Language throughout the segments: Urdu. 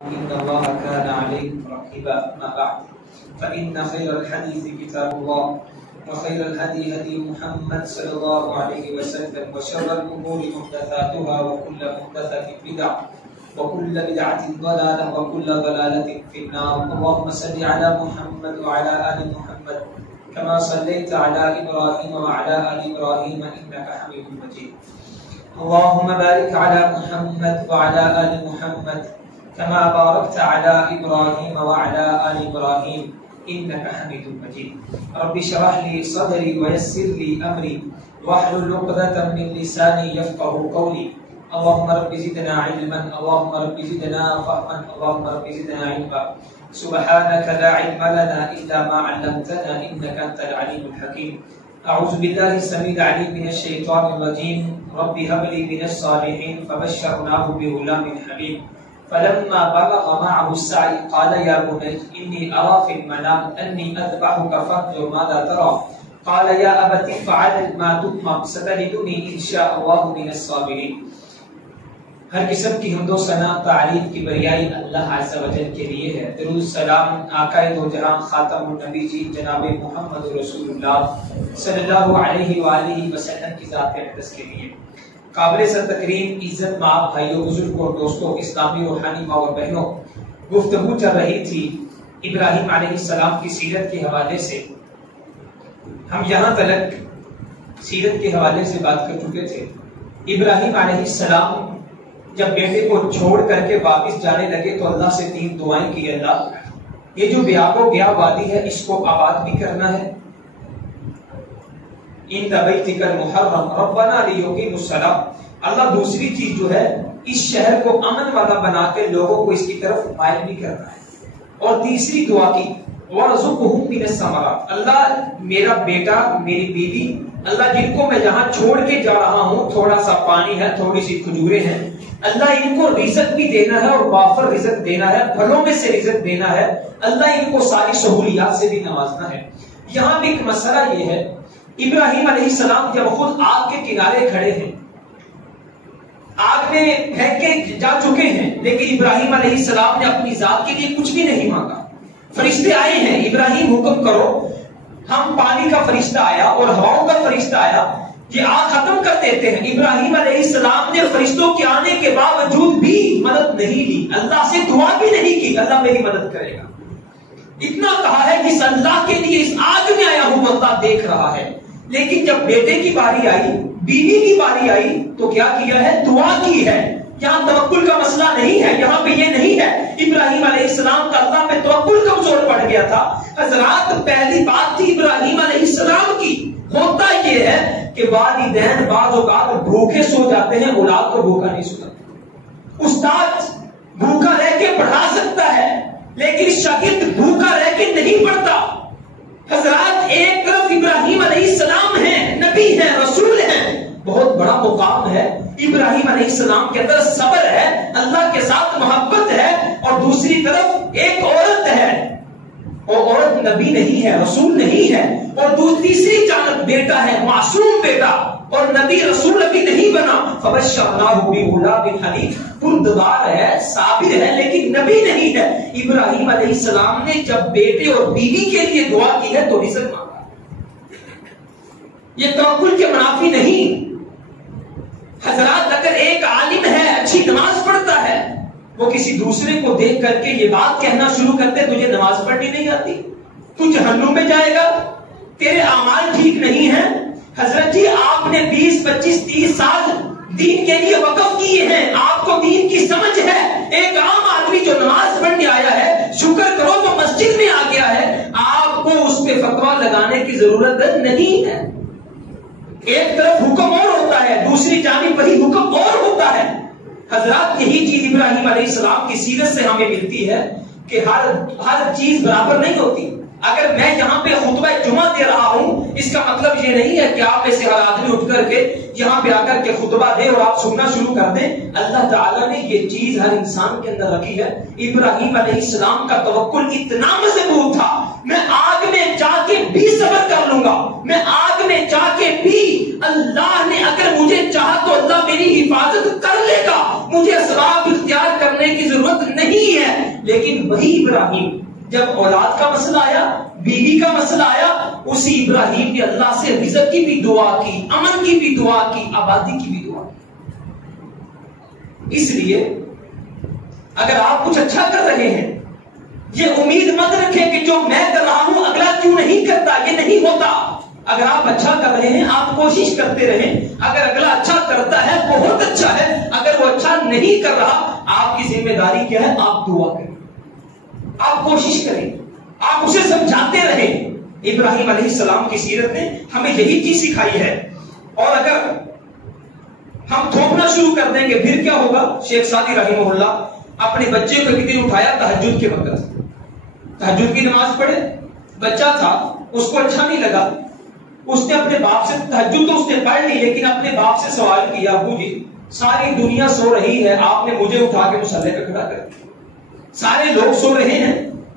إن الله كان عليكم رقيبا. ما بعد فإن خير الحديث كتاب الله وخير الهدي هدي محمد صلى الله عليه وسلم وشر الأمور محدثاتها وكل محدثة بدعة وكل بدعة ضلالة وكل ضلالة في النار. اللهم صل على محمد وعلى آل محمد كما صليت على إبراهيم وعلى آل إبراهيم إنك حميد مجيد. اللهم بارك على محمد وعلى آل محمد كما باركت على إبراهيم وعلى آل إبراهيم إنك حميد مجيد. رب اشرح لي صدري ويسر لي أمري واحلل عقدة من لساني يفقهوا قولي. اللهم رب زدنا علما، اللهم رب زدنا فهما، اللهم رب زدنا علما. سبحانك لا علم لنا إلا ما علمتنا إنك أنت العليم الحكيم. أعوذ بالله السميع العليم من الشيطان الرجيم. رب هب لي من الصالحين فبشرناه بغلام حليم. فلما بلغ معه السعي قال يا بني إني أرى في المنام أني أذبحك فانظر ماذا ترى. قال يا أبت افعل ما تؤمر ستجدني إن شاء الله من الصابرين. ہر قسم کی حمد و ثنا تعریف کی بریائی اللہ عز و جل کے لیے ہے. درود سلام آقا دو جہاں خاتم النبی جی جناب محمد رسول اللہ صلی اللہ علیہ وآلہ وسلم کی ذات اقدس کے لیے. قابل سر تکریم عزت مآب بھائیوں بزرگوں اور دوستوں اسلامی روحانی ماں اور بہنوں، گفتگو چل رہی تھی ابراہیم علیہ السلام کی سیرت کے حوالے سے. ہم یہاں تلک سیرت کے حوالے سے بات کر چکے تھے. ابراہیم علیہ السلام جب بیٹے کو چھوڑ کر کے واپس جانے لگے تو اللہ سے 3 دعائیں کی. اللہ یہ جو بیاب و گیا وادی ہے اس کو آباد بھی کرنا ہے. ان بیتک المحرم ربنا لیقیموا الصلاۃ. اللہ دوسری چیز جو ہے اس شہر کو امن والا بنا کے لوگوں کو اس کی طرف مائل بھی کرنا ہے. اور تیسری دعا کی وارزقہم من الثمرات. اللہ میرا بیٹا میری بیوی اللہ جن کو میں جہاں چھوڑ کے جا رہا ہوں تھوڑا سا پانی ہے تھوڑی سی کھجوریں ہیں اللہ ان کو رزق بھی دینا ہے اور وافر رزق دینا ہے پھلوں میں سے رزق دینا ہے. اللہ ان کو ساری سہولیات سے بھی نوازنا ہے. یہاں بھی ایک مسئلہ یہ ہے ابراہیم علیہ السلام جب خود آگ کے کنارے کھڑے ہیں آگ میں پھینک کے جا چکے ہیں لیکن ابراہیم علیہ السلام نے اپنی ذات کے لیے کچھ بھی نہیں مانگا. فرشتے آئے ہیں ابراہیم حکم کرو. ہم پانی کا فرشتہ آیا اور ہواؤں کا فرشتہ آیا یہ آگ ختم کر دیتے ہیں. ابراہیم علیہ السلام نے فرشتوں کے آنے کے باوجود بھی مدد نہیں لی. اللہ سے دعا بھی نہیں کی اللہ میری مدد کرے گا. اتنا کہا ہے جس اللہ کے لیے اس آگ میں آیا ہوں اللہ دیکھ رہا ہے. لیکن جب بیٹے کی باری آئی بیوی کی باری آئی تو کیا کیا ہے؟ دعا کی ہے. یہاں توکل کا مسئلہ نہیں ہے. یہاں پہ یہ نہیں ہے ابراہیم علیہ السلام کا اللہ پہ توکل کمزور پڑ گیا تھا. حضرات پہلی بات تھی ابراہیم علیہ السلام کی. ہوتا یہ ہے کہ والدین بعض اوقات بھوکے سو جاتے ہیں اولاد کو بھوکا نہیں سوتے. استاد بھوکا رہ کے پڑھا سکتا ہے لیکن شاگرد بھوکا رہ کے نہیں پڑھتا. حضرات ایک طرف ابراہیم علیہ السلام ہیں نبی ہیں رسول ہیں بہت بڑا مقام ہے. ابراہیم علیہ السلام کے اندر صبر ہے اللہ کے ساتھ محبت ہے اور دوسری طرف ایک عورت ہے اور عورت نبی نہیں ہے رسول نہیں ہے اور تیسری جانب بیٹا ہے معصوم بیٹا اور نبی رسول ابھی نہیں بنا. فبشرناہ بغلام حلیم پردگار ہے صابر ہے لیکن نبی نہیں ہے. ابراہیم علیہ السلام نے جب بیٹے اور بیوی کے لیے دعا کی ہے تو رزق مانگا. یہ توکل کے منافی نہیں. حضرات اگر ایک عالم ہے اچھی نماز پڑھتا ہے وہ کسی دوسرے کو دیکھ کر کے یہ بات کہنا شروع کرتے تجھے نماز پڑھنی نہیں آتی تو جہنم میں جائے گا تیرے اعمال ٹھیک نہیں ہیں. حضرت جی آپ نے 20 25 30 سال دین کے لیے وقف کیے ہیں آپ کو دین کی سمجھ ہے. ایک عام آدمی جو نماز پڑھنے آیا ہے شکر کرو تو مسجد میں آ گیا ہے آپ کو اس پہ فتویٰ لگانے کی ضرورت نہیں ہے. ایک طرف حکم اور ہوتا ہے دوسری جانب وہی حکم اور ہوتا ہے. حضرات یہی چیز ابراہیم علیہ السلام کی سیرت سے ہمیں ملتی ہے کہ ہر چیز برابر نہیں ہوتی. اگر میں یہاں پہ خطبہ جمعہ دے رہا ہوں اس کا مطلب یہ نہیں ہے کہ آپ میں سے ہر آدمی اٹھ کر کے یہاں پہ آ کر کے خطبہ دے اور آپ سننا شروع کر دیں. اللہ تعالیٰ نے یہ چیز ہر انسان کے اندر رکھی ہے. ابراہیم علیہ السلام کا توکل اتنا مضبوط تھا میں آگ میں جا کے بھی صبر کر لوں گا میں آگ میں جا کے بھی اللہ نے اگر مجھے چاہا تو اللہ میری حفاظت کر لے گا. مجھے اسباب اختیار کرنے کی ضرورت نہیں ہے. لیکن وہی ابراہیم جب اولاد کا مسئلہ آیا، بیوی کا مسئلہ آیا، اسی ابراہیم نے اللہ سے رزق کی بھی دعا کی، امن کی بھی دعا کی، آبادی کی بھی دعا کی۔ اس لیے اگر آپ کچھ اچھا کر رہے ہیں، یہ امید مت رکھیں کہ جو میں کر رہا ہوں اگلا کیوں نہیں کرتا، یہ نہیں ہوتا۔ اگر آپ اچھا کر رہے ہیں آپ کوشش کرتے رہیں، اگر اگلا اچھا کرتا ہے بہت اچھا ہے، اگر وہ اچھا نہیں کر رہا آپ کی ذمہ داری کیا ہے؟ آپ دعا کریں، آپ کوشش کریں، آپ اسے سمجھاتے رہیں۔ ابراہیم علیہ السلام کی سیرت نے ہمیں یہی چیز سکھائی ہے۔ اور اگر ہم تھوپنا شروع کر دیں گے پھر کیا ہوگا؟ شیخ سعدی رحمہ اللہ اپنے بچے کو ایک دن اٹھایا تہجد کے وقت، تہجد کی نماز پڑھے، بچہ تھا، اس کو اچھا نہیں لگا، اس نے اپنے باپ سے، تہجد تو اس نے پڑھ لی لیکن اپنے باپ سے سوال کیا، ابو جی ساری دنیا سو رہی ہے، آپ نے مجھے اٹھا کے مصلی پہ کھڑا کر دیا، سارے لوگ سو رہے ہیں۔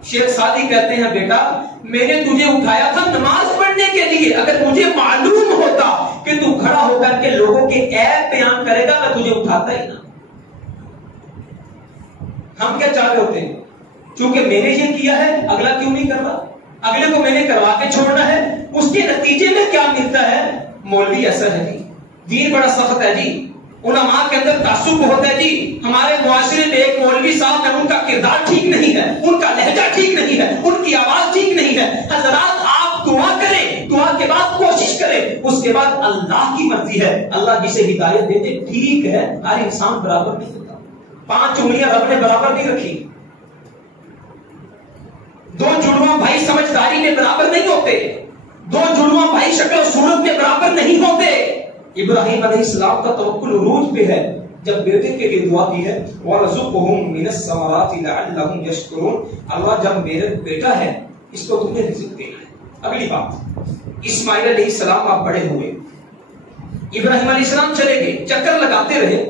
شیخ سعدی کہتے ہیں بیٹا میں نے تجھے اٹھایا تھا نماز پڑھنے کے لیے، اگر مجھے معلوم ہوتا کہ تو کھڑا ہو کر کے لوگوں کے عیب بیان کرے گا میں تجھے اٹھاتا ہی نہ۔ ہم کیا چاہ رہے ہوتے ہیں؟ چونکہ میں نے یہ کیا ہے اگلا کیوں نہیں کر رہا، اگلے کو میں نے کروا کے چھوڑنا ہے، اس کے نتیجے میں کیا ملتا ہے؟ مولوی اثر ہے جی، دین بڑا سخت ہے جی، علماء کے اندر تعصب بہت ہے جی، ہمارے معاشرے میں ایک مولوی صاحب ہے ان کا کردار ٹھیک نہیں ہے، ان کا لہجہ ٹھیک نہیں ہے، ان کی آواز ٹھیک نہیں ہے۔ حضرات آپ دعا کریں، دعا کے بعد کوشش کریں، اس کے بعد اللہ کی مرضی ہے، اللہ جسے ہدایت دیتے ٹھیک ہے، ہر انسان برابر نہیں ہوتا، 5 انگلیاں رب نے برابر نہیں رکھی، 2 جڑواں بھائی سمجھداری میں برابر نہیں ہوتے، 2 جڑواں بھائی شکل و صورت میں برابر نہیں ہوتے۔ ابراہیم علیہ السلام کا توکل عروج پہ ہے، جب بیٹے کے لیے دعا کی ہے وَرَزُقْهُم مِّنَ الثَّمَرَاتِ لَعَلَّهُمْ يَشْكُرُونَ، اللہ جب میرا بیٹا ہے اس کو تم نے رزق دینا ہے۔ اگلی بات، اسماعیل علیہ السلام آپ بڑے ہوئے، ابراہیم علیہ السلام چلے گئے، چکر لگاتے رہے،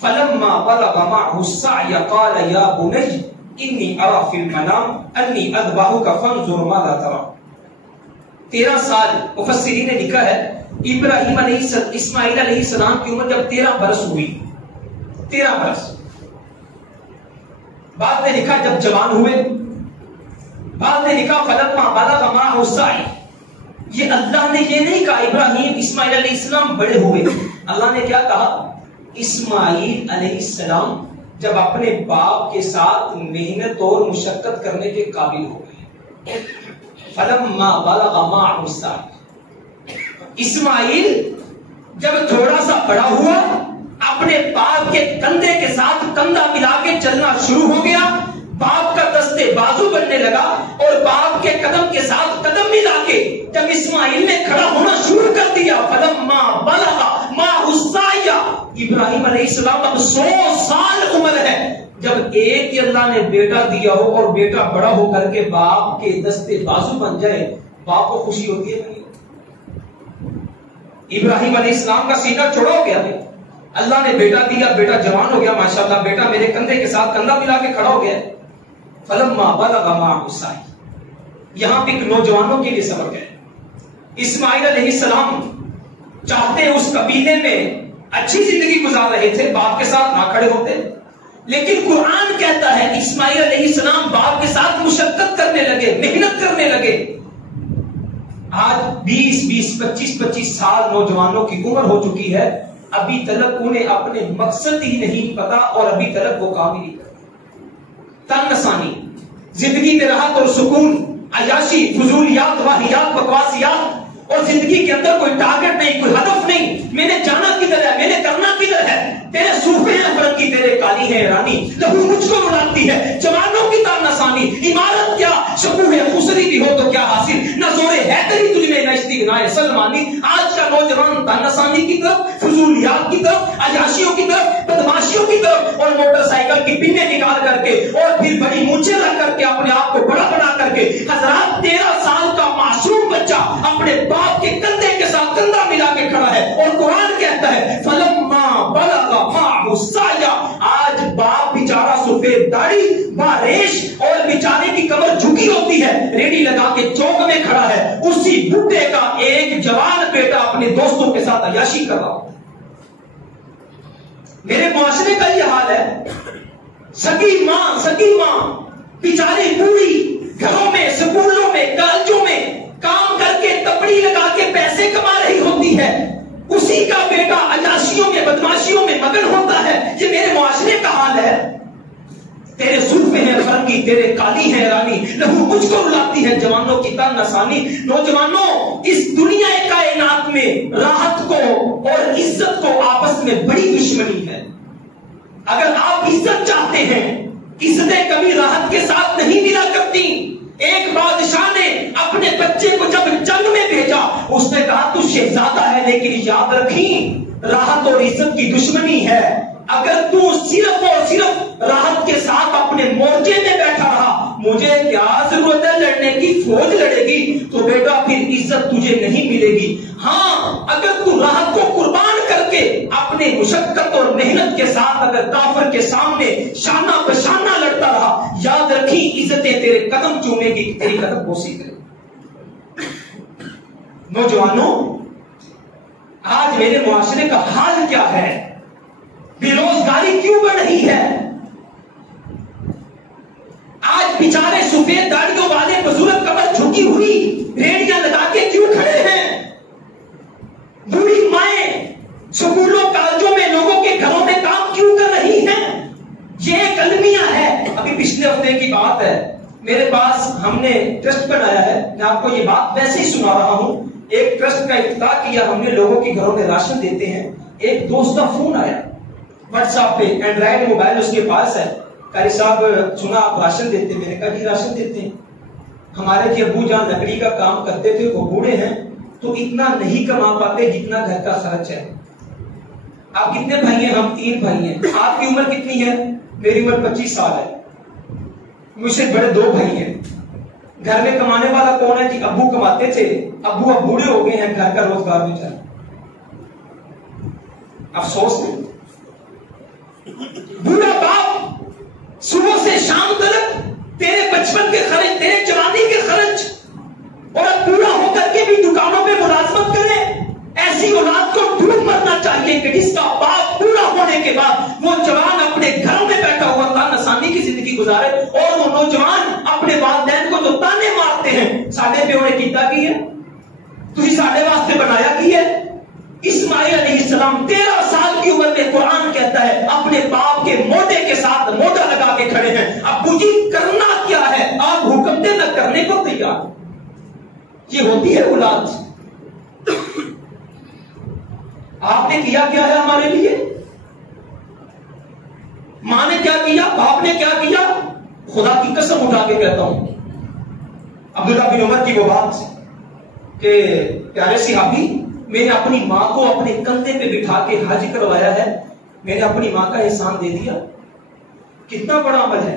فَلَمَّا بَلَغَ مَعَهُ السَّعْيَ قَالَ يَا بُنَيَّ إِنِّي أَرَىٰ فِي الْمَنَامِ أَنِّي أَذْبَحُكَ فَانظُرْ مَاذَا تَرَىٰ۔ 13 سال مفسرین نے لکھا ہے ابراہیم اسماعیل علیہ السلام کی عمر جب 13 برس ہوئی، 13 برس، بعد نے لکھا جب جوان ہوئے، بعد نے لکھا فلما بلغ معه السعی۔ یہ اللہ نے یہ نہیں کہا ابراہیم اسماعیل علیہ السلام بڑے ہوئے، اللہ نے کیا کہا؟ اسماعیل علیہ السلام جب اپنے باپ کے ساتھ محنت اور مشقت کرنے کے قابل ہو گئے، فلما بلغ معه السعی، اسماعیل جب تھوڑا سا بڑا ہوا اپنے باپ کے کندھے کے ساتھ کندھا ملا کے چلنا شروع ہو گیا، باپ کا دستے بازو بننے لگا اور باپ کے قدم کے ساتھ قدم ملا کے جب اسماعیل نے کھڑا ہونا شروع کر دیا، فلما بلغ معه السعی، ابراہیم علیہ السلام اب 100 سال عمر ہے، جب ایک ہی اللہ نے بیٹا دیا ہو اور بیٹا بڑا ہو کر کے باپ کے دستے بازو بن جائے، باپ کو خوشی ہوتی ہے؟ ابراہیم علیہ السلام کا سینہ چوڑا ہو گیا، اللہ نے بیٹا دیا، بیٹا جوان ہو گیا، ماشاءاللہ بیٹا میرے کندھے کے ساتھ کندھا ملا کے کھڑا ہو گیا۔ فلما بلغ معه السعی، یہاں پہ نوجوانوں کے لیے سبق ہے۔ اسماعیل علیہ السلام چاہتے اس قبیلے میں اچھی زندگی گزار رہے تھے، باپ کے ساتھ نہ کھڑے ہوتے، لیکن قرآن کہتا ہے اسماعیل علیہ السلام باپ کے ساتھ مشقت کرنے لگے، محنت کرنے لگے۔ آج 20-25 سال نوجوانوں کی عمر ہو چکی ہے، ابھی تلک انہیں اپنے مقصد ہی نہیں پتا اور ابھی تلک وہ کام ہی نہیں کرتے۔ تن نسانی، زندگی میں راحت اور سکون، عیاشی، فضولیات، واہیات، بکواسیات، اور زندگی کے اندر کوئی ٹارگٹ نہیں، کوئی ہدف نہیں، میں نے جانا کدھر ہے، میں نے کرنا کدھر ہے۔ تیرے صوفے ہیں فرنگی، تیرے کالی ہے رانی، لہو مجھ کو بلاتی ہے، جوانوں کی تان نسانی، عمارت کیا شکوہ خسری بھی ہو تو کیا حاصل، نہ زور ہے تیری تجھ میں نہ استغنائے سلمانی۔ آج کا نوجوان تان نسانی کی طرف، فضولیات کی طرف، عیاشیوں کی طرف، بدماشیوں کی طرف، اور موٹر سائیکل کی پنیں نکال کر کے اور پھر بڑی مونچھیں رکھ کر کے اپنے آپ کو بڑا بنا کر کے، حضرات 13 سال کا معصوم بچہ اپنے باپ کے کندھے کے ساتھ کندھا ملا کے کھڑا ہے، اور قرآن کہتا ہے فلما بلغ معه السعی، آج باپ بیچارہ سفید داڑھی باریش اور بیچارے کی کمر جھکی ہوتی ہے، ریڈی لگا کے چوک میں کھڑا ہے، اسی بڈھے کا ایک جوان بیٹا اپنے دوستوں کے ساتھ عیاشی کر رہا۔ میرے معاشرے کا یہ حال ہے، سگی ماں بیچاری بوڑھی گھروں میں، سکولوں میں، کالجوں میں کام کر کے تپڑی لگا کے پیسے کما رہی ہوتی ہے، اسی کا بیٹا عیاشیوں میں بدماشیوں میں مگن ہوتا ہے. یہ میرے معاشرے کا حال ہے. تیرے زلفیں ہیں فرنگی، تیرے کالی ہے رانی، لہو مجھ کو رلاتی ہے جوانوں کی تن نسانی. نوجوانوں، اس دنیا کائنات میں راحت کو اور عزت کو آپس میں بڑی دشمنی ہے. اگر آپ عزت چاہتے ہیں، عزتیں کبھی راحت کے ساتھ نہیں ملا کرتی. ایک بادشاہ نے اپنے بچے کو جب جنگ میں بھیجا، اس نے کہا تو شہزادہ ہے لیکن یاد رکھیں راحت اور عزت کی دشمنی ہے. اگر تو صرف اور صرف راحت کے ساتھ اپنے مورچے میں بیٹھا رہا، مجھے کیا ضرورت ہے لڑنے کی، فوج لڑے گی تو بیٹا پھر عزت تجھے نہیں ملے گی. ہاں، اگر تو راحت کو قربان کر کے اپنے مشقت اور محنت کے ساتھ اگر کافر کے سامنے شانہ بشانہ لڑتا رہا، یاد رکھی عزتیں تیرے قدم چومے گی، تیری قدم بوسی کرے. نوجوانوں، آج میرے معاشرے کا حال کیا ہے؟ بے روزگاری کیوں بڑھ رہی ہے؟ آج بیچارے سفید داڑھیوں والے بزرگ کمر جھکی ہوئی ریڑیاں لگا کے کیوں کھڑے ہیں؟ بوڑھی مائیں سکولوں کالجوں میں لوگوں کے گھروں میں کام کیوں کر رہی ہیں؟ یہ ایک المیہ ہے. ابھی پچھلے ہفتے کی بات ہے، میرے پاس ہم نے ٹرسٹ بنایا ہے، میں آپ کو یہ بات ویسے ہی سنا رہا ہوں. ایک ٹرسٹ کا افتتاح کیا ہم نے، لوگوں کے گھروں میں راشن دیتے ہیں. ایک دوست کا فون آیا واٹس ایپ پہ، اینڈرائڈ موبائل اس کے پاس ہے. قاری صاحب سنا آپ راشن دیتے ہیں. میں نے کہا جی راشن دیتے ہیں. ہمارے جی ابو جان لکڑی کا کام کرتے تھے، وہ بوڑھے ہیں تو اتنا نہیں کما پاتے جتنا گھر کا خرچ ہے. آپ کتنے بھائی ہیں؟ ہم 3 بھائی ہیں. آپ کی عمر کتنی ہے؟ میری عمر 25 سال ہے. مجھ سے بڑے 2 بھائی ہیں. گھر میں کمانے والا کون ہے جی؟ ابو کماتے تھے، ابو اب بوڑھے ہو گئے ہیں، گھر کا روزگار میں چل. افسوس ہے، بوڑھا باپ صبح سے شام تک تیرے بچپن کے خرچ، تیرے جوانی کے خرچ، اور اب بوڑھا ہو کر کے بھی دکانوں پہ ملازمت کرے. ایسی اولاد کو ڈوب مرنا چاہیے کہ جس کا باپ بوڑھا ہونے کے بعد وہ جوان اپنے گھروں میں بیٹھا ہوا تان آسانی کی زندگی گزارے، اور وہ نوجوان اپنے والدین کو جو تانے مارتے ہیں ساڈے پیو نے کیتا کی ہے، تسی ساڈے واسطے بنایا کی ہے. اسماعیل علیہ السلام 13 سال کی عمر میں قرآن کہتا ہے اپنے باپ کے موڈے کے ساتھ موڈا لگا کے کھڑے ہیں. ابو جی کرنا کیا ہے؟ آپ حکم دے نہ کرنے کو تیار. یہ ہوتی ہے اولاد. آپ نے کیا کیا ہے ہمارے لیے؟ ماں نے کیا کیا؟ باپ نے کیا کیا؟ خدا کی قسم اٹھا کے کہتا ہوں، عبداللہ بن عمر کی وہ بات کہ پیارے صحابی، میں نے اپنی ماں کو اپنے کندھے پہ بٹھا کے حج کروایا ہے، میں نے اپنی ماں کا احسان دے دیا. کتنا بڑا عمل ہے.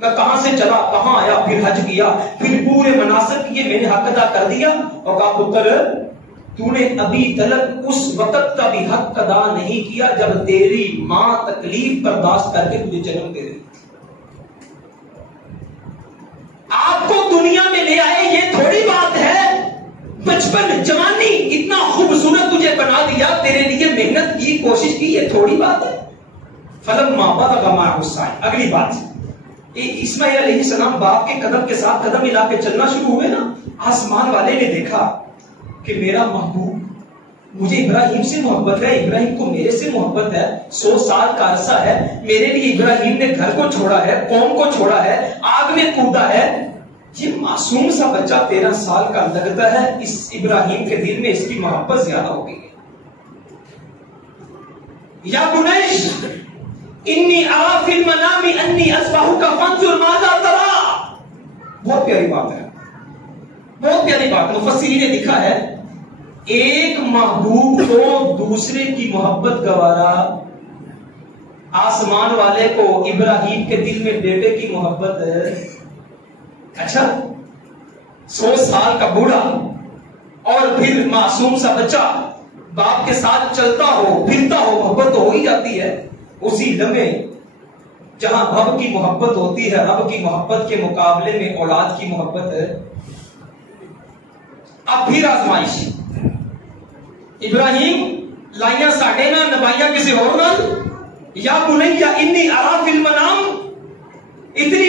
میں کہاں سے چلا کہاں آیا، پھر حج کیا، پھر پورے مناسب کیے، میں نے حق ادا کر دیا. اور کہا پتر تو نے ابھی تلک اس وقت کا بھی حق ادا نہیں کیا جب تیری ماں تکلیف برداشت کر کے تجھے جنم دے رہی. آپ کو دنیا میں لے آئے یہ تھوڑی بات ہے. بچپن جوانی اتنا خوبصورت تجھے بنا دیا، تیرے لیے محنت کی، کوشش کی، یہ تھوڑی بات ہے. فلما بلغ معه السعي. اگلی بات، اسماعیل علیہ السلام باپ کے قدم کے ساتھ قدم ملا کے چلنا شروع ہوئے نا. آسمان والے نے دیکھا کہ میرا محبوب، مجھے ابراہیم سے محبت ہے، ابراہیم کو میرے سے محبت ہے، 100 سال کا عرصہ ہے میرے لیے. ابراہیم نے گھر کو چھوڑا ہے، قوم کو چھوڑا ہے، آگ میں کودا ہے. یہ معصوم سا بچہ 13 سال کا لگتا ہے، اس ابراہیم کے دل میں اس کی محبت زیادہ ہو گئی ہے. یا بنیش انی ارا فی المنام انی اذبحک فانظر ماذا ترى. بہت پیاری بات ہے، بہت پیاری بات. مفسرین نے لکھا ہے ایک محبوب کو دوسرے کی محبت گوارا. آسمان والے کو ابراہیم کے دل میں بیٹے کی محبت ہے. اچھا، 100 سال کا بوڑھا اور پھر معصوم سا بچہ باپ کے ساتھ چلتا ہو پھرتا ہو، محبت تو ہو ہی جاتی ہے. اسی لمحے جہاں رب کی محبت ہوتی ہے، رب کی محبت کے مقابلے میں اولاد کی محبت ہے. اب پھر آزمائش. ابراہیم لائیاں ساڑھے نہ نبائیاں کسی اور نہ. یا بنیا انی ارا فی المنام. اتنی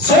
100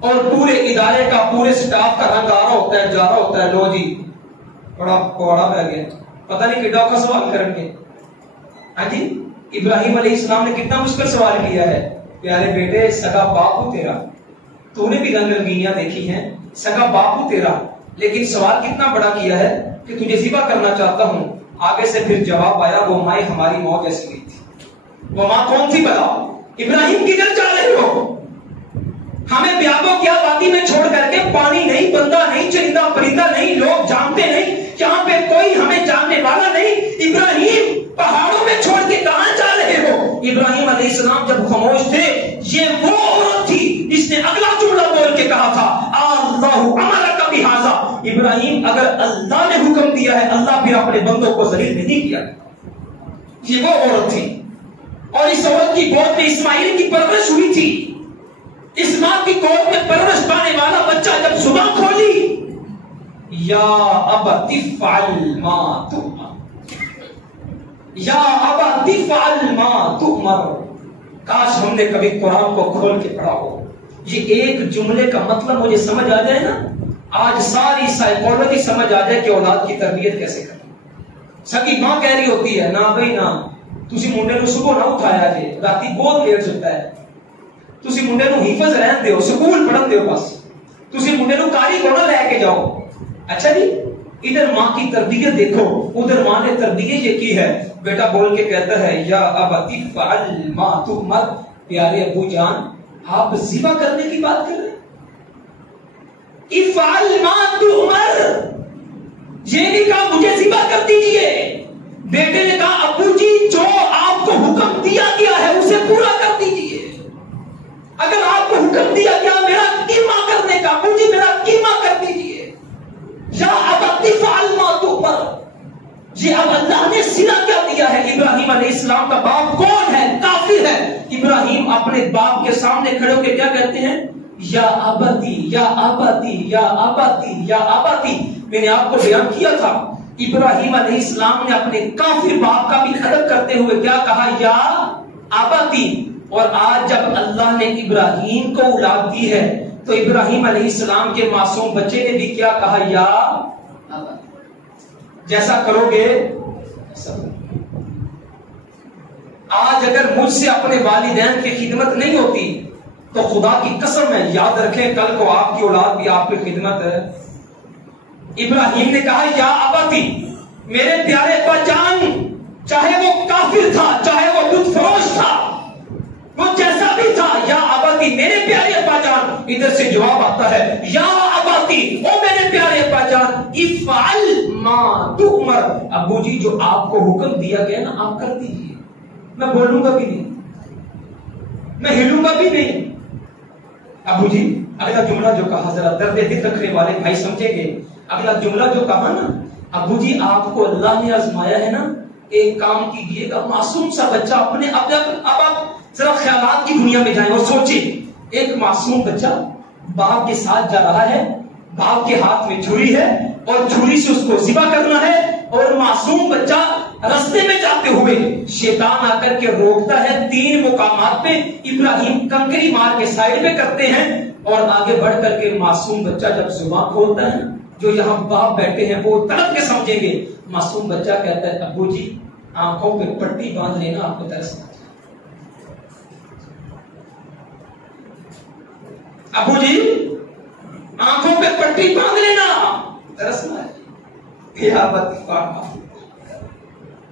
اور پورے ادارے کا پورے سٹاف کا رنگ آ رہا ہوتا ہے جا رہا ہوتا ہے، لو جی بڑا پوڑا پہ گیا، پتہ نہیں کڈا کا سوال کریں گے. ہاں جی ابراہیم علیہ السلام نے کتنا مشکل سوال کیا ہے، پیارے بیٹے سگا باپ ہوں تیرا، تو نے بھی رنگ رنگینیاں دیکھی ہیں، سگا باپ ہوں تیرا، لیکن سوال کتنا بڑا کیا ہے کہ تجھے ذبح کرنا چاہتا ہوں. آگے سے پھر جواب آیا وہ مائیں ہماری موت جیسی ہوئی تھی. وہ ماں کون سی بلا؟ ابراہیم کدھر جا رہے ہو؟ ہمیں بیابوں کیا وادی میں چھوڑ کر کے، پانی نہیں، بندہ نہیں، چرندہ پرندہ نہیں، لوگ جانتے نہیں، یہاں پہ کوئی ہمیں جاننے والا نہیں. ابراہیم پہاڑوں میں چھوڑ کے کہاں جا رہے ہو؟ ابراہیم علیہ السلام جب خاموش تھے، یہ وہ عورت تھی جس نے اگلا جملہ بول کے کہا تھا اللہ امرک بہذا. ابراہیم اگر اللہ نے حکم دیا ہے، اللہ پھر اپنے بندوں کو ذلیل نہیں کیا. یہ وہ عورت تھی، اور اس عورت کی گود میں اسماعیل کی پرورش ہوئی تھی. اس ماں کی گود میں پرورش پانے والا بچہ جب زبان کھولی، یا ابت افعل ما تؤمر، یا ابت افعل ما تؤمر. کاش ہم نے کبھی قرآن کو کھول کے پڑھا ہو. یہ ایک جملے کا مطلب مجھے سمجھ آ جائے نا، آج ساری سائیکالوجی سمجھ آ جائے کہ اولاد کی تربیت کیسے کریں. سکی ماں کہہ رہی ہوتی ہے نا بھائی نا، تسی منڈے نو صبح نہ اٹھایا جے، راتی بہت لیٹ سوتا ہے، تسی منڈے نو حفظ رہن دیو، سکول پڑھن دیو، بس تسی منڈے نو کاری کو نہ لے کے جاؤ. اچھا جی ادھر ماں کی تربیت دیکھو، ادھر ماں نے تربیت یہ کی ہے. بیٹا بول کے کہتا ہے یا ابت افعل ما تؤمر. پیارے ابو جان آپ ذبح کرنے کی بات کر رہے ہیں. افعل ما تؤمر، یہ نہیں کہا مجھے ذبح کر دیجئے. بیٹے نے کہا ابو جی جو آپ کو حکم دیا گیا ہے اسے پورا کر دیجئے. اگر آپ کو حکم دیا گیا میرا قیمہ کرنے کا، ابو جی میرا قیمہ کر دیجئے. یا ابت افعل ما تؤمر. یہ اب اللہ نے صلہ کیا دیا ہے. ابراہیم علیہ السلام کا باپ کون ہے؟ کافر ہے. ابراہیم اپنے باپ کے سامنے کھڑے ہو کے کیا کہتے ہیں؟ یا ابتی یا ابتی یا ابتی یا ابتی. میں نے آپ کو بیان کیا تھا ابراہیم علیہ السلام نے اپنے کافر باپ کا بھی ادب کرتے ہوئے کیا کہا؟ یا ابتی. اور آج جب اللہ نے ابراہیم کو اولاد دی ہے تو ابراہیم علیہ السلام کے معصوم بچے نے بھی کیا کہا؟ یا ابتی. جیسا کرو گے آج اگر مجھ سے اپنے والدین کی خدمت نہیں ہوتی تو خدا کی قسم ہے یاد رکھیں کل کو آپ کی اولاد بھی آپ کی خدمت ہے. ابراہیم نے کہا یا ابتی، میرے پیارے ابا جان، چاہے وہ کافر تھا، چاہے وہ بت فروش تھا، وہ جیسا بھی تھا، یا ابتی میرے پیارے ابا جان. ادھر سے جواب آتا ہے یا ابتی او میرے پیارے ابا جان افعل ما تؤمر. ابو جی جو آپ کو حکم دیا گیا نا آپ کر دیجیے. میں بولوں گا بھی نہیں، میں ہلوں گا بھی نہیں. ابو جی اگلا جملہ جو کہا ذرا درد دل رکھنے والے بھائی سمجھیں گے. اگلا جملہ جو کہا نا، ابو جی آپ کو اللہ نے آزمایا ہے نا، ایک کام کیجئے گا، معصوم سا بچہ اپنے اب آپ ذرا خیالات کی دنیا میں جائیں اور سوچیں. ایک معصوم بچہ باپ کے ساتھ جا رہا ہے، باپ کے ہاتھ میں چھری ہے اور چھری سے اس کو ذبح کرنا ہے، اور معصوم بچہ رستے میں جاتے ہوئے شیطان آ کر کے روکتا ہے 3 مقامات پہ. ابراہیم کنکری مار کے سائڈ پہ کرتے ہیں اور آگے بڑھ کر کے معصوم بچہ جب زبان کھولتا ہے، جو یہاں باپ بیٹھے ہیں وہ تڑپ کے سمجھیں گے. معصوم بچہ کہتا ہے ابو جی آنکھوں پہ پٹی باندھ لینا، آپ کو ترس نہ جائے. ابو جی آنکھوں پہ پٹی باندھ لینا، ترس نہ جائے.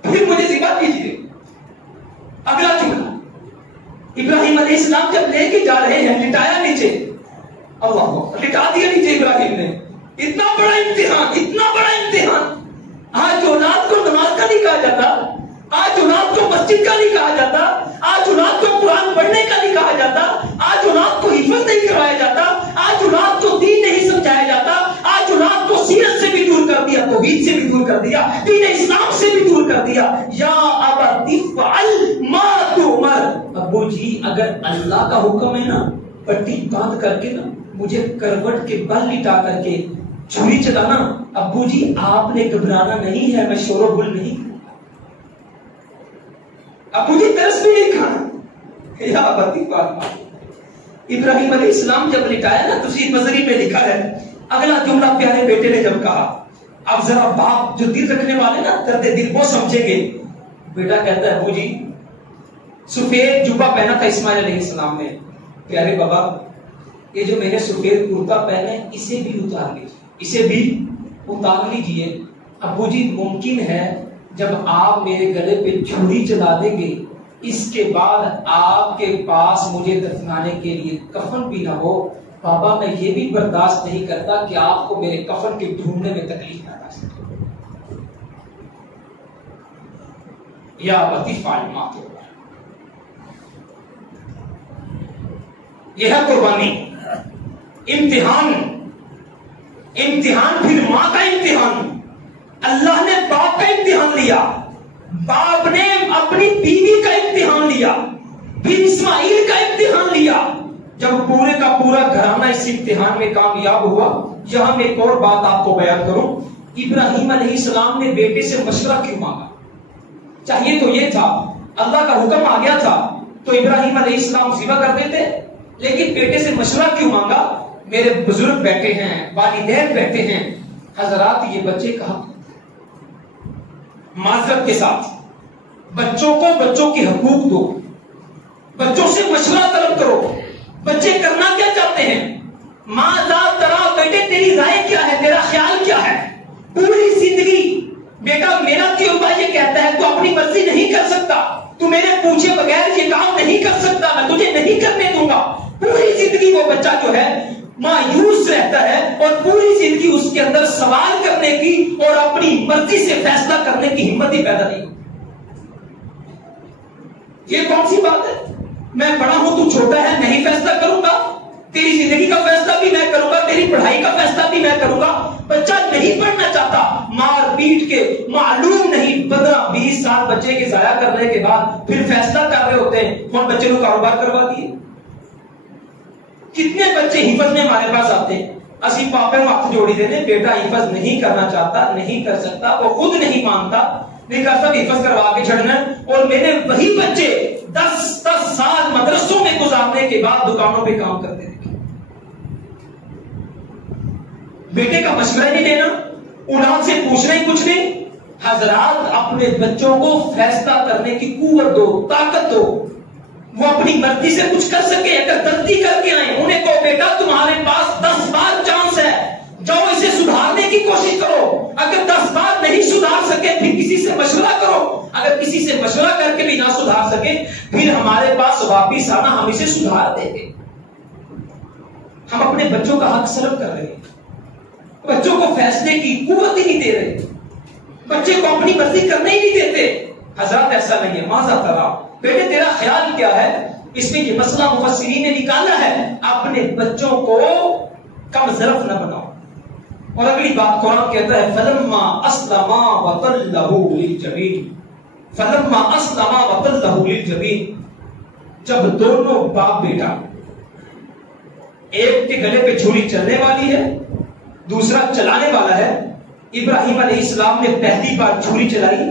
پھر مجھے ذبح کیجیے. اگلا جملہ ابراہیم علیہ السلام جب لے کے جا رہے ہیں، لٹایا نیچے، اللہ لٹا دیا نیچے ابراہیم نے. اتنا بڑا امتحان، اتنا بڑا امتحان. آج اولاد کو نماز کا نہیں کہا جاتا، آج اولاد کو مسجد کا نہیں کہا جاتا، آج اولاد کو قرآن پڑھنے کا نہیں کہا جاتا، آج اولاد کو حفظ نہیں کرایا جاتا، آج اولاد کو دین نہیں سمجھایا جاتا، آج اولاد کو سیرت سے بھی دور کر دیا، توحید سے بھی دور کر دیا، دین اسلام سے بھی دور کر دیا. یا ابت افعل ما تؤمر. ابو جی اگر اللہ کا حکم ہے نا، پٹی باندھ کر کے نا مجھے کروٹ کے بل لٹا کر کے چھری چلانا، ابو جی آپ نے گھبرانا نہیں ہے، میں شور و گل نہیں. ابو جی ترس بھی نہیں کھانا. یا ابت افعل ما. ابراہیم علیہ السلام جب لٹایا نا، تفسیر مزری میں لکھا ہے اگلا جملہ پیارے بیٹے نے جب کہا، اب ذرا باپ جو دل رکھنے والے نا درد دل وہ سمجھیں گے. بیٹا کہتا ہے ابو جی سفید جبہ پہنا تھا اسماعیل علیہ السلام نے. پیارے بابا یہ جو میں نے سفید کرتا پہنا ہے اسے بھی اتار لیجیے، اسے بھی اتار لیجیے. ابو جی ممکن ہے جب آپ میرے گلے پہ چھری چلا دیں گے اس کے بعد آپ کے پاس مجھے دفنانے کے لیے کفن بھی نہ ہو. بابا میں یہ بھی برداشت نہیں کرتا کہ آپ کو میرے کفن کے ڈھونڈنے میں تکلیف نہ آ سکے. یا ابتی فعل ما تؤمر. یہ ہے قربانی. امتحان، امتحان پھر ماں کا امتحان. اللہ نے باپ کا امتحان لیا، باپ نے اپنی بیوی کا امتحان لیا، پھر اسماعیل کا امتحان لیا. جب پورے کا پورا گھرانہ اس امتحان میں کامیاب ہوا. یہاں میں ایک اور بات آپ کو بیان کروں. ابراہیم علیہ السلام نے بیٹے سے مشورہ کیوں مانگا؟ چاہیے تو یہ تھا، اللہ کا حکم آ گیا تھا تو ابراہیم علیہ السلام ذبح کر دیتے، لیکن بیٹے سے مشورہ کیوں مانگا؟ میرے بزرگ بیٹھے ہیں، والدین بیٹھے ہیں. حضرات یہ بچے کہاں؟ معذرت کے ساتھ بچوں کو بچوں کے حقوق دو، بچوں سے مشورہ طلب کرو. بچے کرنا کیا چاہتے ہیں؟ ماذا ترا، بیٹے تیری رائے کیا ہے، تیرا خیال کیا ہے؟ پوری زندگی بیٹا میرا تجربہ یہ کہتا ہے تو اپنی مرضی نہیں کر سکتا، تو میرے پوچھے بغیر یہ کام نہیں کر سکتا، میں تجھے نہیں کرنے دوں گا. پوری زندگی وہ بچہ جو ہے مایوس رہتا ہے اور پوری زندگی اس کے اندر سوال کرنے کی اور اپنی مرضی سے فیصلہ کرنے کی ہمت ہی پیدا نہیں. یہ کون سی بات ہے؟ میں بڑا ہوں تو چھوٹا ہے، نہیں فیصلہ کروں گا، تیری زندگی کا فیصلہ بھی میں کروں گا، تیری پڑھائی کا فیصلہ بھی میں کروں گا. بچہ نہیں پڑھنا چاہتا، مار پیٹ کے معلوم نہیں 15-20 سال بچے کے ضائع کرنے کے بعد پھر فیصلہ کر رہے ہوتے ہیں کون بچے کو کاروبار کروا دیے. کتنے بچے حفظ میں ہمارے پاس آتے ہیں، اسی پاپے کو ہاتھ جوڑی دیتے، بیٹا حفظ نہیں کرنا چاہتا، نہیں کر سکتا، وہ خود نہیں مانتا، نہیں کرتا حفظ کروا کے چھڑنا. اور میرے وہی بچے 10 سال مدرسوں میں گزارنے کے بعد دکانوں پہ کام کرتے تھے. بیٹے کا مشورہ نہیں لینا، اولاد سے پوچھنا ہی کچھ نہیں. حضرات اپنے بچوں کو فیصلہ کرنے کی قوت دو، طاقت دو، وہ اپنی مرضی سے کچھ کر سکے. اگر غلطی کر کے آئے انہیں کہو بیٹا تمہارے پاس 10 بار چانس ہے، جاؤ اسے سدھارنے کی کوشش کرو. اگر 10 بار نہیں سدھار سکے پھر کسی سے مشورہ کرو. اگر کسی سے مشورہ کر کے بھی نہ سدھار سکے پھر ہمارے پاس واپس آنا، ہم اسے سدھار دیں گے. ہم اپنے بچوں کا حق سلب کر رہے ہیں، بچوں کو فیصلے کی قوت ہی نہیں دے رہے، بچے کو اپنی مرضی کرنے ہی نہیں دیتے. حضرات ایسا نہیں ہے. ماذا ترا، بیٹے تیرا خیال کیا ہے؟ اس میں یہ مسئلہ مفسرین نے نکالا ہے، اپنے بچوں کو کم ظرف نہ بناؤ. اور اگلی بات قرآن کہتا ہے فلما اسلما وتلہ للجبین، فلما اسلما وتلہ للجبین. جب دونوں باپ بیٹا، ایک کے گلے پہ چھری چلنے والی ہے دوسرا چلانے والا ہے. ابراہیم علیہ السلام نے پہلی بار چھری چلائی،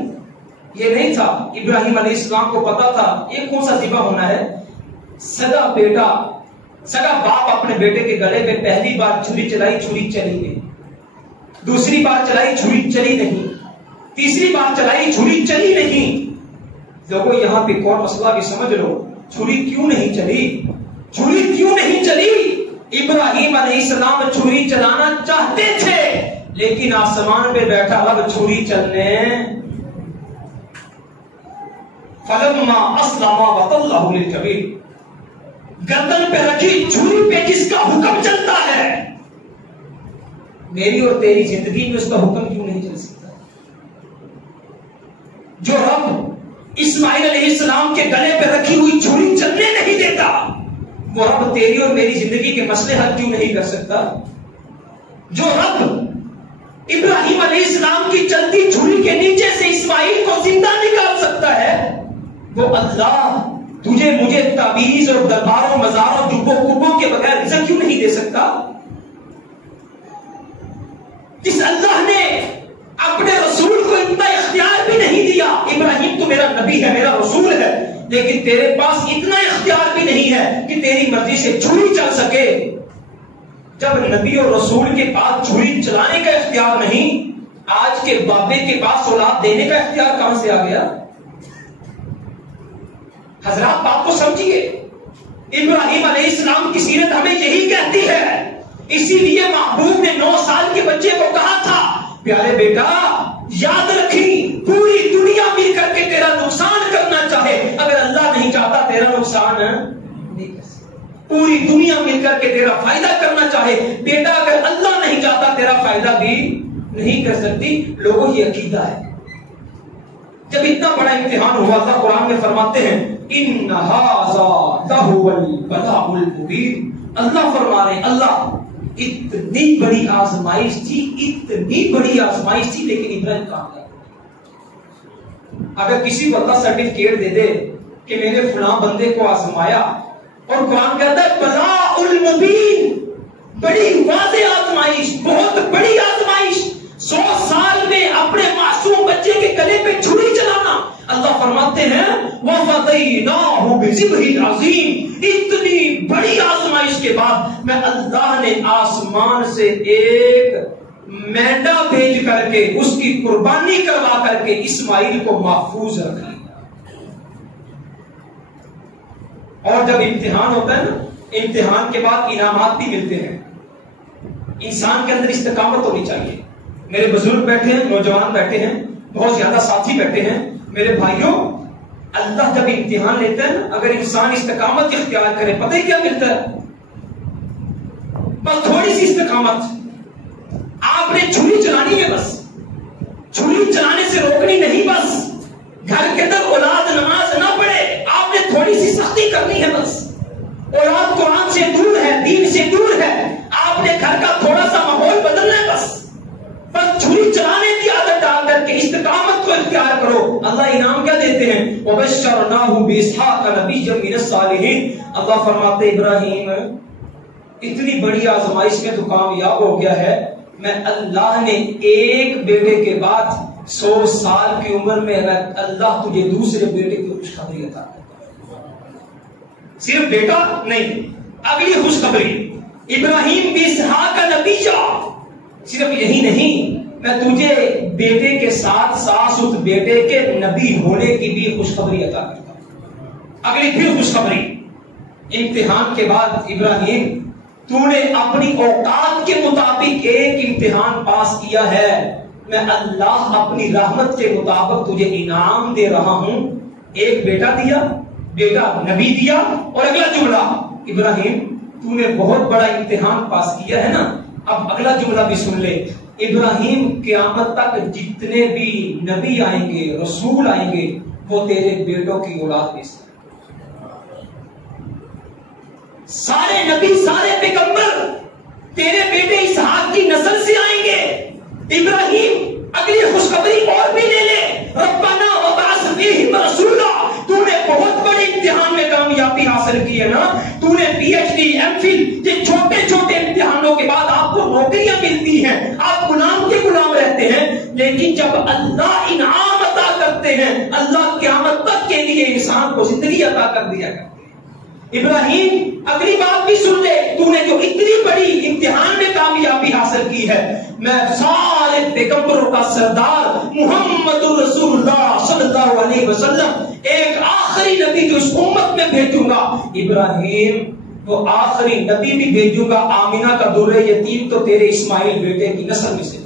یہ نہیں تھا ابراہیم علیہ السلام کو پتا تھا یہ کون سا ذبح ہونا ہے. سگا بیٹا، سگا باپ اپنے بیٹے کے گلے پہ پہلی بار چھری چلائی، چھری چلی نہیں. دوسری بار چلائی، چھری چلی نہیں. تیسری بار چلائی، چھری چلی نہیں. لوگوں یہاں پہ ایک اور مسئلہ بھی سمجھ لو، چھری کیوں نہیں چلی؟ چھری کیوں نہیں چلی؟ ابراہیم علیہ السلام چھری چلانا چاہتے تھے لیکن آسمان پہ بیٹھا اب چھری چلنے. فلما اسلم وتلہ للجبین، گردن پہ رکھی چھری پہ جس کا حکم چلتا ہے، میری اور تیری زندگی میں اس کا حکم کیوں نہیں چل سکتا؟ جو رب اسماعیل علیہ السلام کے گلے پہ رکھی ہوئی چھری چلنے نہیں دیتا، وہ رب تیری اور میری زندگی کے مسئلے حل کیوں نہیں کر سکتا؟ جو رب ابراہیم علیہ السلام کی چلتی چھری کے نیچے سے اسماعیل کو زندہ نکال سکتا ہے، وہ اللہ تجھے مجھے تعویذ اور درباروں مزاروں جبوں کبوں کے بغیر رزق کیوں نہیں دے سکتا؟ جس اللہ نے اپنے رسول کو اتنا اختیار بھی نہیں دیا، ابراہیم تو میرا نبی ہے، میرا رسول ہے، لیکن تیرے پاس اتنا اختیار بھی نہیں ہے کہ تیری مرضی سے چھری چل سکے۔ جب نبی اور رسول کے پاس چھری چلانے کا اختیار نہیں، آج کے بابے کے پاس اولاد دینے کا اختیار کہاں سے آ گیا؟ حضرات بات کو سمجھیے، ابراہیم علیہ السلام کی سیرت ہمیں یہی کہتی ہے۔ اسی لیے محبوب نے 9 سال کے بچے کو کہا تھا، پیارے بیٹا یاد رکھی پوری دنیا مل کر کے تیرا نقصان کرنا چاہے، اگر اللہ نہیں چاہتا تیرا نقصان نہیں کر سکتا۔ پوری دنیا مل کر کے تیرا فائدہ کرنا چاہے بیٹا، اگر اللہ نہیں چاہتا تیرا فائدہ بھی نہیں کر سکتی۔ لوگوں یہ عقیدہ ہے۔ جب اتنا بڑا امتحان ہوا تھا، قرآن میں فرماتے ہیں ان ھذا لہو البلاء المبین۔ اللہ فرما رہے ہیں، اللہ اتنی بڑی آزمائش تھی، اتنی بڑی آزمائش تھی، لیکن ابراہیم کامیاب۔ اگر کسی کو اللہ سرٹیفکیٹ دے دے کہ میں نے فلاں بندے کو آزمایا، اور قرآن کہتا ہے بلاء المبین، بڑی واضح آزمائش، بہت بڑی آزمائش، 100 سال میں اپنے معصوم بچے کے گلے پہ چھری چلانا۔ اللہ فرماتے ہیں وَفَدَيْنَاهُ بِذِبْحٍ عَظِيمٍ، اتنی بڑی آزمائش کے بعد میں اللہ نے آسمان سے ایک مینڈا بھیج کر کے اس کی قربانی کروا کر کے اسماعیل کو محفوظ رکھ لیا۔ اور جب امتحان ہوتا ہے نا، امتحان کے بعد انعامات بھی ملتے ہیں۔ انسان کے اندر استقامت ہونی چاہیے۔ میرے بزرگ بیٹھے ہیں، نوجوان بیٹھے ہیں، بہت زیادہ ساتھی بیٹھے ہیں، میرے بھائیوں، اللہ جب امتحان لیتا ہے نا، اگر انسان استقامت اختیار کرے، پتہ ہی کیا ملتا ہے؟ بس تھوڑی سی استقامت۔ آپ نے چھری چلانی ہے، بس چھری چلانے سے روکنی نہیں، بس گھر کے اندر اولاد نماز نہ پڑھے، آپ نے تھوڑی سی سختی کرنی ہے، بس اولاد قرآن سے دور ہے، دین سے دور ہے، آپ نے گھر کا تھوڑا سا ماحول بدلنا ہے، بس چھری چلانے کی عادت ڈال کر کے استقامت کو اختیار کرو۔ اللہ انعام کیا دیتے ہیں؟ وَبَشَّرْنَاهُ بِإِسْحَاقَ نَبِيًّا مِنَ الصَّالِحِينَ۔ اللہ فرماتے ابراہیم اتنی بڑی آزمائش میں تو کامیاب ہو گیا ہے، میں اللہ نے ایک بیٹے کے بعد 100 سال کی عمر میں اللہ تجھے دوسرے بیٹے کی خوشخبری عطا کرتا۔ صرف بیٹا نہیں، اگلی خوشخبری ابراہیم بِإِسْحَاقَ نَبِيًّا، صرف یہی نہیں، میں تجھے بیٹے کے ساتھ ساتھ اس بیٹے کے نبی ہونے کی بھی خوشخبری عطا کرتا ہوں۔ اگلی پھر خوشخبری، امتحان کے بعد ابراہیم تو نے اپنی اوقات کے مطابق ایک امتحان پاس کیا ہے، میں اللہ اپنی رحمت کے مطابق تجھے انعام دے رہا ہوں۔ ایک بیٹا دیا، بیٹا نبی دیا، اور اگلا جملہ ابراہیم تو نے بہت بڑا امتحان پاس کیا ہے نا۔ اب اگلا جملہ بھی سن لے، ابراہیم قیامت تک جتنے بھی نبی آئیں گے، رسول آئیں گے، وہ تیرے بیٹوں کی اولاد میں سے، سارے نبی سارے پیغمبر تیرے بیٹے اسحاق کی نسل سے آئیں گے۔ ابراہیم اگلی خوشخبری اور بھی لے لے، ربنا وبعث فیہم رسولا، تو نے بہت بڑے امتحان میں کامیابی حاصل کی ہے نا، تو نے P H D, M Phil, یہ چھوٹے چھوٹے امتحانوں کے بعد آپ کو نوکریاں ملتی ہیں، آپ غلام کے غلام رہتے ہیں، لیکن جب اللہ انعام عطا کرتے ہیں، اللہ قیامت تک کے لیے انسان کو زندگی عطا کر دیا کرتے ہیں۔ ابراہیم اگلی بات بھی سن لے، تو نے جو اتنی بڑی امتحان میں کامیابی حاصل کی ہے، میں سارے پیغمبروں کا سردار محمد رسول اللہ صلی اللہ علیہ وسلم، ایک آخری نبی جو اس امت میں بھیجوں گا، ابراہیم وہ آخری نبی بھی بھیجوں گا، آمینہ کا درہ یتیم تو تیرے اسماعیل بیٹے کی نسل میں سے،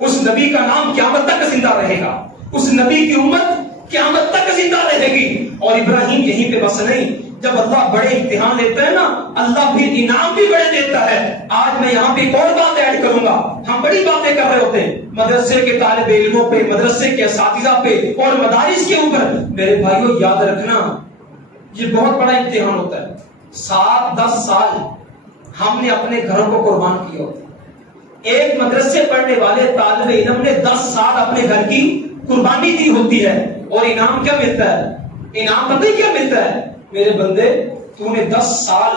اس نبی کا نام قیامت تک زندہ رہے گا، اس نبی کی امت قیامت تک زندہ رہے گی۔ اور ابراہیم یہیں پہ بس نہیں، جب اللہ بڑے امتحان لیتا ہے نا، اللہ پھر انعام بھی بڑے دیتا ہے۔ آج میں یہاں پہ ایک اور بات ایڈ کروں گا، ہم بڑی باتیں کر رہے ہوتے ہیں مدرسے کے طالب علموں پہ، مدرسے کے اساتذہ پہ اور مدارس کے اوپر، میرے بھائیوں یاد رکھنا یہ بہت بڑا امتحان ہوتا ہے۔ 7-10 سال ہم نے اپنے گھروں کو قربان کیا ہوتا ہے، ایک مدرسے پڑھنے والے طالب علم نے 10 سال اپنے گھر کی قربانی دی ہوتی ہے، اور انعام کیا ملتا ہے؟ انعام پتہ ہی کیا ملتا ہے؟ میرے بندے تو نے 10 سال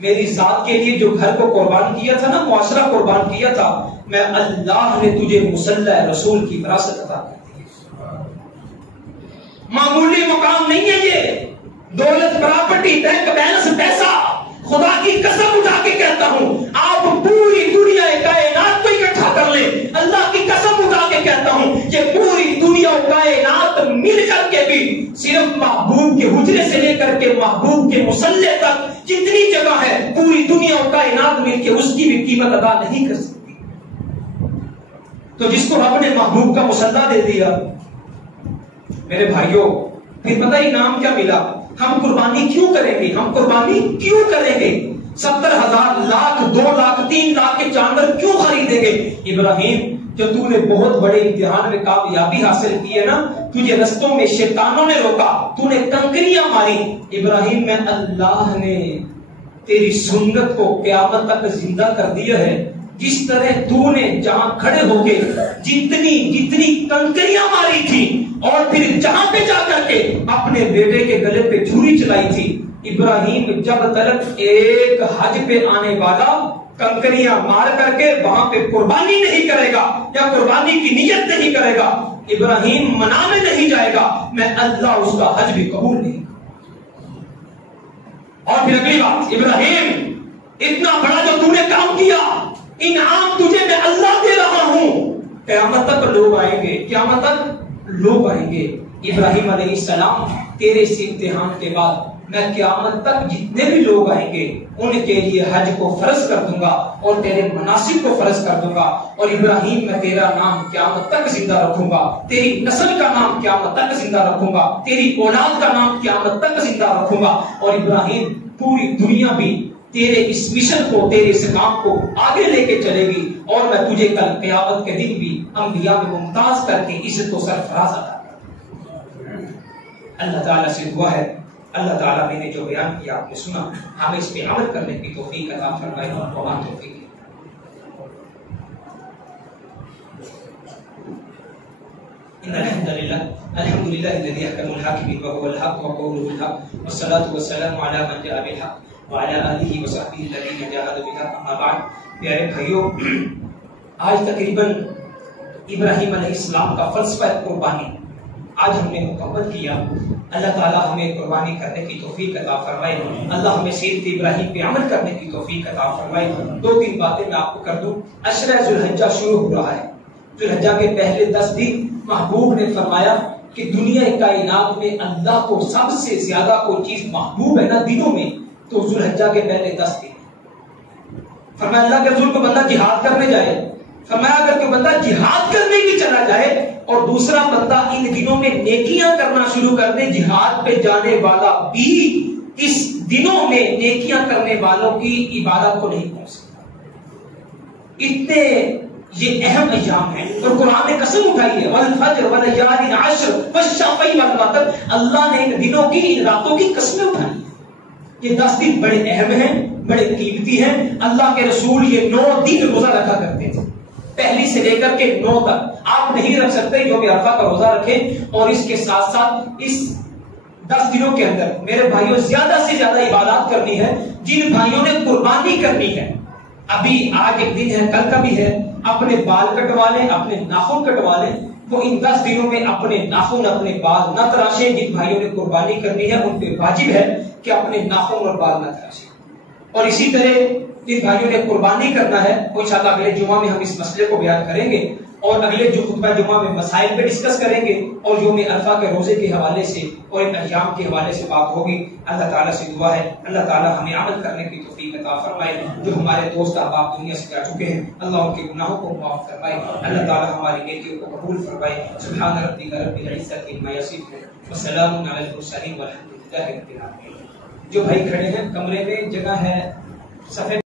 میری ذات کے لیے جو گھر کو قربان کیا تھا نا، معاشرہ قربان کیا تھا، میں اللہ نے تجھے مصلی رسول کی وراثت عطا کر دی۔ معمولی مقام نہیں ہے یہ، دولت، پراپرٹی، بینک بیلنس، پیسہ. خدا کی قسم اٹھا کے کہتا ہوں آپ پوری دنیا کائنات کو اکٹھا کر لیں، اللہ کی قسم اٹھا کے کہتا ہوں کہ پوری دنیا کائنات مل کر کے بھی صرف محبوب کے حجرے سے لے کر کے محبوب کے مصلی تک جتنی جگہ ہے پوری دنیا کائنات مل کے اس کی بھی قیمت ادا نہیں کر سکتی. تو جس کو رب نے محبوب کا مصلی دے دیا میرے بھائیوں، پھر پتہ ہی نام کیا ملا. ہم قربانی کیوں کریں گے؟ ہم قربانی کیوں کریں گے؟ 70,000 لاکھ 2 لاکھ 3 لاکھ کے جانور کیوں خریدیں گے؟ ابراہیم، جو تو نے بہت بڑے امتحان میں کامیابی حاصل کی ہے نا، تجھے رستوں میں شیطانوں نے روکا، تو نے کنکریاں ماری، ابراہیم میں اللہ نے تیری سنت کو قیامت تک زندہ کر دیا ہے. جس طرح تو نے جہاں کھڑے ہو کے جتنی کنکریاں ماری تھی اور پھر جہاں پہ جا کر کے اپنے بیٹے کے گلے پہ چھری چلائی تھی، ابراہیم جب تک ایک حج پہ آنے والا کنکریاں مار کر کے وہاں پہ قربانی نہیں کرے گا یا قربانی کی نیت نہیں کرے گا، ابراہیم منانے نہیں جائے گا، میں اللہ اس کا حج بھی قبول نہیں. اور پھر اگلی بات، ابراہیم اتنا بڑا جو تو نے کام کیا، انعام تجھے میں اللہ دے رہا ہوں، قیامت تک لوگ آئیں گے، قیامت تک لوگ آئیں گے. ابراہیم علیہ السلام، تیرے اس امتحان کے بعد میں قیامت تک جتنے بھی لوگ آئیں گے ان کے لیے حج کو فرض کر دوں گا اور تیرے مناسک کو فرض کر دوں گا. اور ابراہیم، میں تیرا نام قیامت تک زندہ رکھوں گا، تیری نسل کا نام قیامت تک زندہ رکھوں گا، تیری اولاد کا نام قیامت تک زندہ رکھوں گا. اور ابراہیم، پوری دنیا بھی تیرے اس مشن کو، تیرے اس کام کو آگے لے کے چلے گی اور میں تجھے کل قیامت کے دن بھی انبیاء میں ممتاز کر کے عزت و سرفراز عطا کروں. اللہ تعالیٰ سے دعا ہے، اللہ تعالیٰ نے جو بیان کیا آپ نے سنا، ہمیں اس پہ عمل کرنے کی توفیق عطا فرمائے. وما توفیق ان الحمد للہ الذي احكم الحاكمين وهو الحق وقوله الحق والصلاة والسلام على من جاء بالحق وعلى آلہ وصحبہ الذین جاہدوا بالحق. اما بعد، پیارے بھائیوں، آج تقریباً ابراہیم علیہ السلام کا فلسفہ قربانی آج ہم نے مکمل کیا. اللہ تعالیٰ ہمیں قربانی کرنے کی توفیق عطا فرمائے، اللہ ہمیں سیرت ابراہیم پہ عمل کرنے کی توفیق عطا فرمائے. 2-3 باتیں میں آپ کو کر دوں. عشرہ ذو الحجہ شروع ہو رہا ہے. ذو الحجہ کے پہلے 10 دن محبوب نے فرمایا کہ دنیا کائنات میں اللہ کو سب سے زیادہ کوئی چیز محبوب ہے نا دنوں میں تو ذو الحجہ کے پہلے 10 دن. فرمایا اللہ کے رسول کو بندہ جہاد کرنے جائے، فرمایا اگر کوئی بندہ جہاد کرنے بھی چلا جائے اور دوسرا بندہ ان دنوں میں نیکیاں کرنا شروع کر دے، جہاد پہ جانے والا بھی اس دنوں میں نیکیاں کرنے والوں کی عبادت کو نہیں پہنچ سکتا. اتنے یہ اہم ایام ہیں اور قرآن نے قسم اٹھائی ہے والفجر والیال عشر والشفع والوتر. اللہ نے ان دنوں کی، ان راتوں کی قسمیں اٹھائی ہیں. یہ 10 دن بڑے اہم ہیں، بڑے قیمتی ہیں. اللہ کے رسول یہ 9 دن روزہ رکھا کرتے تھے، پہلی سے لے کر کے 9 تک. آپ نہیں رکھ سکتے یوم عرفہ کا روزہ رکھیں. اور اس کے ساتھ ساتھ اس 10 دنوں کے اندر میرے بھائیوں زیادہ سے زیادہ عبادات کرنی ہے. جن بھائیوں نے قربانی کرنی ہے، ابھی آج ایک دن ہے، کل کا بھی ہے، اپنے بال کٹوا لیں، اپنے ناخن کٹوا لیں. وہ ان 10 دنوں میں اپنے ناخن، اپنے بال نہ تراشیں. جن بھائیوں نے قربانی کرنی ہے ان پہ واجب ہے کہ اپنے ناخن اور بال نہ تراشیں. اور اسی طرح جن بھائیوں نے قربانی کرنا ہے وہ انشاءاللہ اگلے جمعہ میں ہم اس مسئلے کو بیان کریں گے اور اگلے جو خطبہ جمعہ میں مسائل پہ ڈسکس کریں گے اور یوم عرفہ کے روزے کے حوالے سے اور ان ایام کے حوالے سے بات ہوگی. اللہ تعالیٰ سے دعا ہے اللہ تعالیٰ ہمیں عمل کرنے کی توفیق عطا فرمائے. جو ہمارے دوست احباب دنیا سے جا چکے ہیں اللہ ان کے گناہوں کو معاف فرمائے. اللہ تعالیٰ ہماری نیکیوں کو قبول فرمائے. سبحان ربک رب العزت عما یصفون وسلام علی المرسلین والحمد للہ رب العالمین. جو بھائی کھڑے ہیں کمرے میں جگہ ہے، صفحے